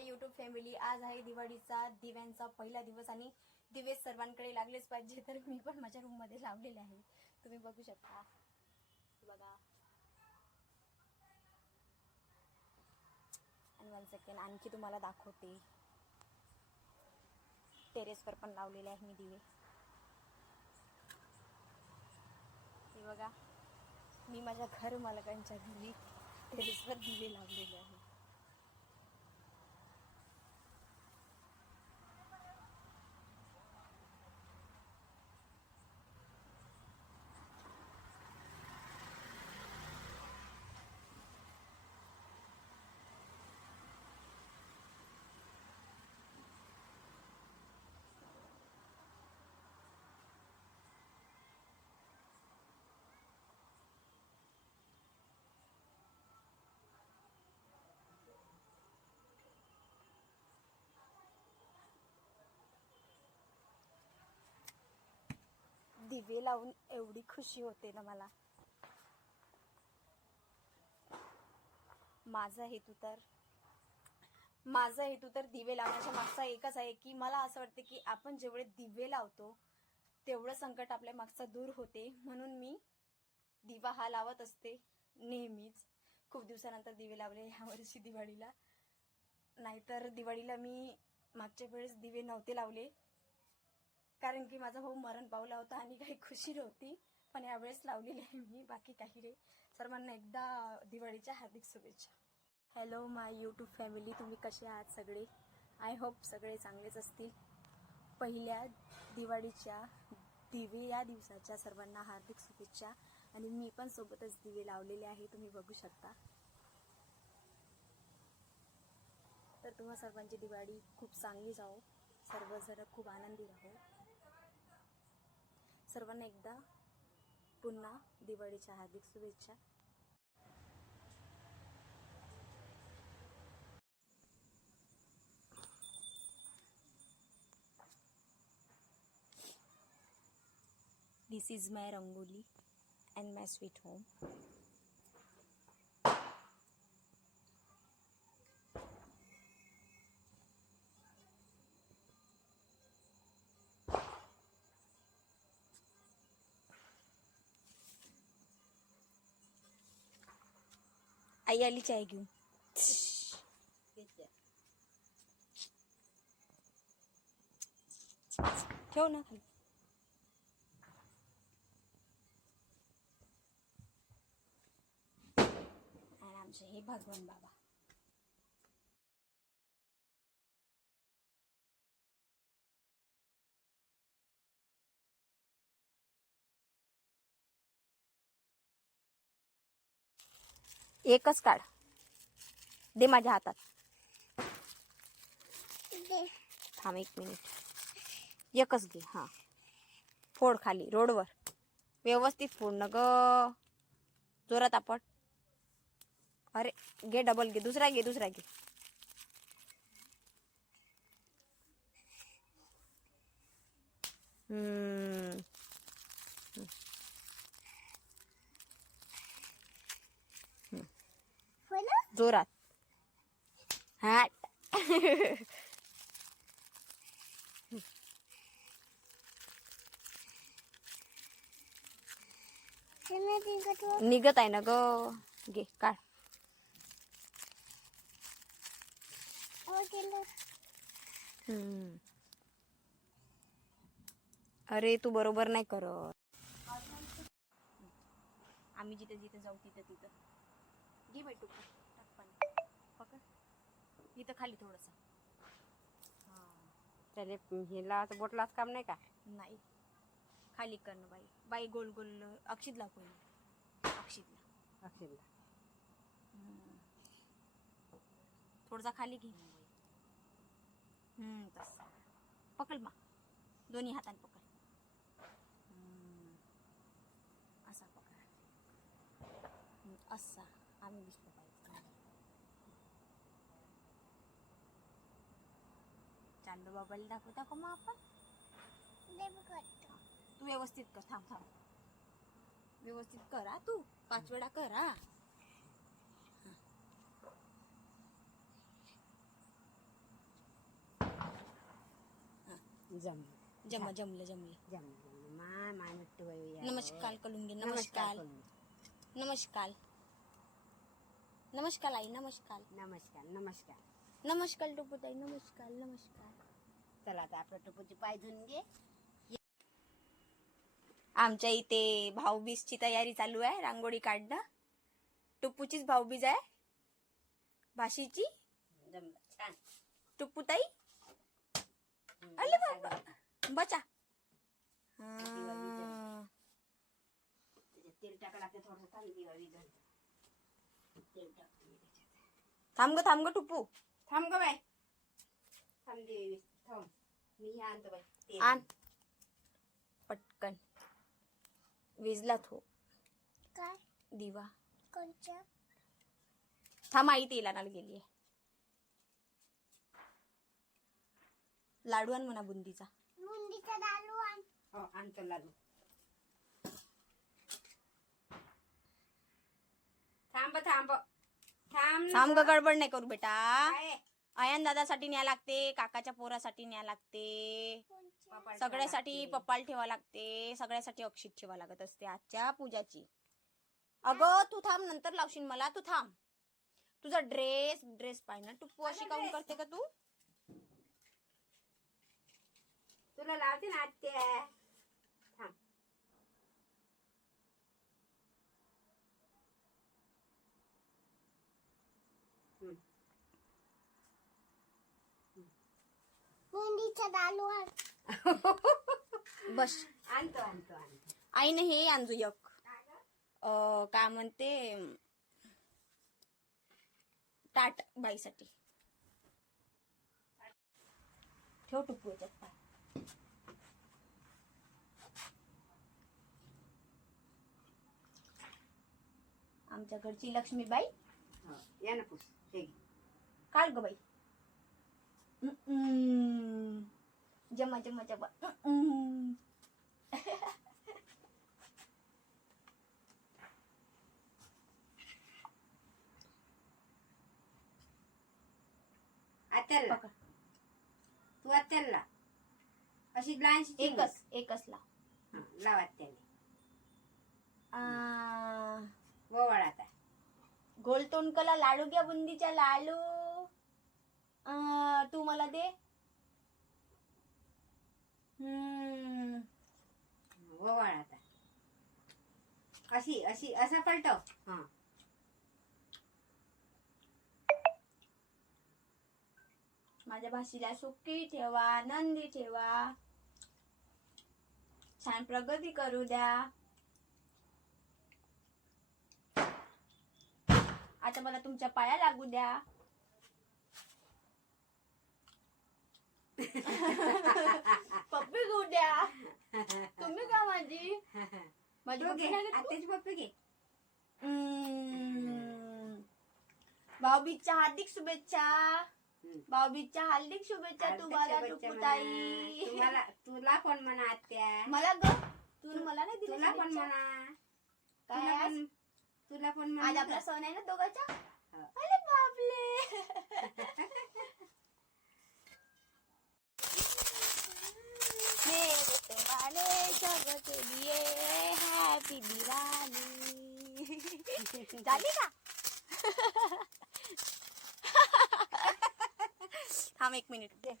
माय YouTube family. आज आहे दिवाळीचा दिव्यांचा पहिला दिवस आणि दिवे सर्वांकडे लागलेच पाहिजे, तर मी पण माझ्या रूम मध्ये लावलेले आहे. तुम्ही बघू शकता. बघा. आणि 1 सेकंड आणखी तुम्हाला दाखवते. टेरेसवर पण लावलेले आहे मी दिवे. हे बघा, मी माझ्या घर मालकांच्या घरी टेरेसवर दिवे लावलेले आहे. दिवे लावून एवढी खुशी होते ना मला. माझा हेतू तर दिवे लावण्याच्या मागचा एकच आहे की मला असं वाटतं की आपण जेवढे दिवे लावतो तेवढं संकट आपल्या मागचा दूर होते. म्हणून मी दिवा हा लावत असते नेहमीच. खूप दिवसानंतर दिवे लावले ह्या वर्षी दिवाळीला. नाहीतर दिवाळीला मी मागच्या वेळेस दिवे नव्हते लावले, कारण की माझा भाऊ मरण पावला होता आणि काही खुशी नव्हती. पण यावेळेस लावलेली आहे मी. बाकी काही रे. सर्वांना एकदा दिवाळीच्या हार्दिक शुभेच्छा. हॅलो माय यूट्यूब फॅमिली, तुम्ही कसे आहात सगळे? आय होप सगळे चांगलेच असतील. पहिल्या दिवाळीच्या दिवे या दिवसाच्या सर्वांना हार्दिक शुभेच्छा. आणि मी पण सोबतच दिवे लावलेले आहे, तुम्ही बघू शकता. तर तुम्हा सर्वांची दिवाळी खूप चांगली जाओ, सर्वजण खूप आनंदी राहो. सर्वांना एकदा पुन्हा दिवाळीच्या हार्दिक शुभेच्छा. This is my rangoli and my sweet home. आई आली चाय घेऊन. ठेव ना खाली. आणि आमचे हे भगवान बाबा. एकच काढ दे माझ्या हातात. थांब 1 मिनिट. एकच घे. हा, फोड खाली रोडवर. व्यवस्थित फोड न ग, जोरात आपट. अरे घे, डबल घे. दुसरा घे. जोरात. हाट. निघत आहे ना ग. घे, काढ. अरे तू बरोबर नाही करत. आम्ही जिथे जिथे जाऊ तिथे घे बाई टुक टाक पाणी. पकड इथं खाली थोडस. हा, त्याले हिला बोटलाच काम नाही का? नाही, खाली कर ना बाई. बाई गोल गोल. अक्षितला कोण? अक्षितला. थोडासा खाली घे. तस पकड मा, दोन्ही हाताने पकड. असा पकड. असा आम्ही दिसलो पाहिजे. चांदू बाबाला दाखव मग आपण. तू व्यवस्थित कर. थांब व्यवस्थित करा. तू 5 वेळा करा. जमलं जमलं जमलं माय माय मिट्टू बाई या. नमस्कार कलुंगी नमस्कार नमस्कार नमस्कार नमस्कार आई नमस्कार नमस्कार नमस्कार. नमस्कार टुपूताई नमस्कार नमस्कार. चला आता आपल्या टोपूची पाय धुवून घे. आमच्या इथे भाऊबीजची तयारी चालू आहे. रांगोळी काढणं. टुपूचीच भाऊबीज आहे. भाशीची. जमलं छान. टुपूताई अरे बाबा बचा. हा. त्याच्यात तेल टाका लागते थोडंसं. थांब दिवा विझून. तेल टाकते त्याच्यात. थांब ग टुपू. थांब ग बाय. थांब दिवे थांब. मी हे आणतो बाई तेल. आण पटकन. विजला तो काय दिवा. कोणच्या थांब आई तेल आणायला गेलीये. लाडू आण म्हणा बुंदीचा. मुंडीचा लाडू आण. हो आणतो लाडू. थांब थांब थांब. थांब ग गडबड नाही करू बेटा. काय? आयन दादासाठी न्या लागते. काकाच्या पोरासाठी न्या लागते. कोणच्या पप्पाला सगळ्यासाठी ठेवा लागते. पप्पाला ठेवा लागते. सगळ्यासाठी अक्षित ठेवा लागत असते आजच्या पूजाची. अगं तू थांब नंतर लावशील मला. तू थांब. तुझा ड्रेस पाय ना. टुप्पू अशी काऊन ड्रेस? करते का तू. तुला लावते ना आत्या. थांब. मुंडीचा लाडू आण. बस. आणतो आणतो आणतो. आईने हे आणजो एक. काय म्हणते ताट बाईसाठी. ठेव टुप्पू याच्यात पाय. आमच्याकडची लक्ष्मीबाई. हो, या ना पुस. हे घे. काढ ग बाई. जमा जमा जमा. आत्याला पकड. तू आत्याला अशी लहानशी चिंगस. एकच लाव. हा, लाव आत्याने. आ, ववाळ आता. गोल तोंडकला लाडू घ्या बुंदीच्या लाडू. तू मला दे. ववाळ आता. अशी अशी असा पलटव. हा. माझ्या भाषेला सुखी ठेवा. आनंदी ठेवा. छान प्रगती करू द्या. आता मला तुमच्या पाया लागू द्या. पप्पी घेऊ द्या. तुम्ही का माझी तू पप्पी घे. नाही घेत तू? आत्याची पप्पी घे. भाऊबीजच्या हार्दिक शुभेच्छा. हम्म. भाऊबीजच्या हार्दिक शुभेच्छा तुम्हाला शुभेच्छा टुपूताई. म्हणा. तुला कोण म्हणा आत्या. मला ग तू मला नाही दिली तुला पण शुभेच्छा. म्हणा. काय आज? तुला पण आज म्हणा. आपला सण आहे ना दोघांचा. हा. अरे बापले. मेरे तुम्हारे सब के लिए हैप्पी दिवाली. झाली का. थांब एक मिनिट. ये